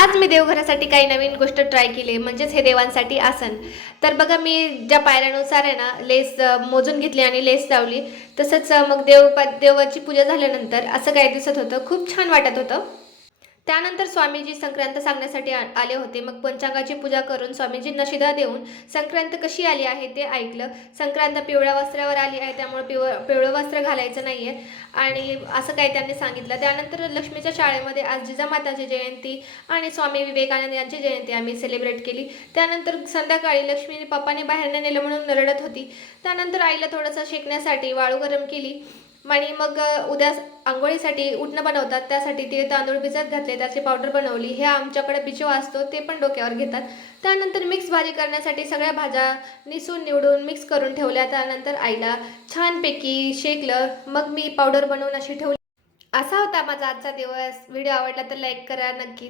आज मी देवघरासाठी काही नवीन गोष्ट ट्राय केली, म्हणजेच हे देवांसाठी आसन. तर बघा, मी ज्या पायऱ्यानुसार आहे ना लेस मोजून घेतली आणि लेस लावली. तसंच मग देवाची पूजा झाल्यानंतर असं काही दिसत होतं, खूप छान वाटत होतं. त्यानंतर स्वामीजी संक्रांत सांगण्यासाठी आले होते. मग पंचांगाची पूजा करून स्वामीजींना शिधा देऊन संक्रांत कशी आली आहे ते ऐकलं. संक्रांत पिवळ्या वस्त्रावर आली आहे, त्यामुळे पिवळं वस्त्र घालायचं नाही आहे आणि असं काही त्यांनी सांगितलं. त्यानंतर लक्ष्मीच्या शाळेमध्ये आज जिजामाताची जयंती आणि स्वामी विवेकानंद यांची जयंती आम्ही सेलिब्रेट केली. त्यानंतर संध्याकाळी लक्ष्मीने पप्पाने बाहेर नाही नेलं म्हणून रडत होती. त्यानंतर आईला थोडंसं शेकण्यासाठी वाळू गरम केली आणि मग उद्या अंघोळीसाठी उटणं बनवतात, त्यासाठी ते तांदूळ भिजत घातले, त्याची पावडर बनवली. हे आमच्याकडे बिचवा असतो ते पण डोक्यावर घेतात. त्यानंतर मिक्स भाजी करण्यासाठी सगळ्या भाज्या निसून निवडून मिक्स करून ठेवल्या. त्यानंतर आईला छानपैकी शेकलं, मग मी पावडर बनवून अशी ठेवली. असा होता माझा आजचा दिवस. व्हिडिओ आवडला तर लाईक करा नक्की.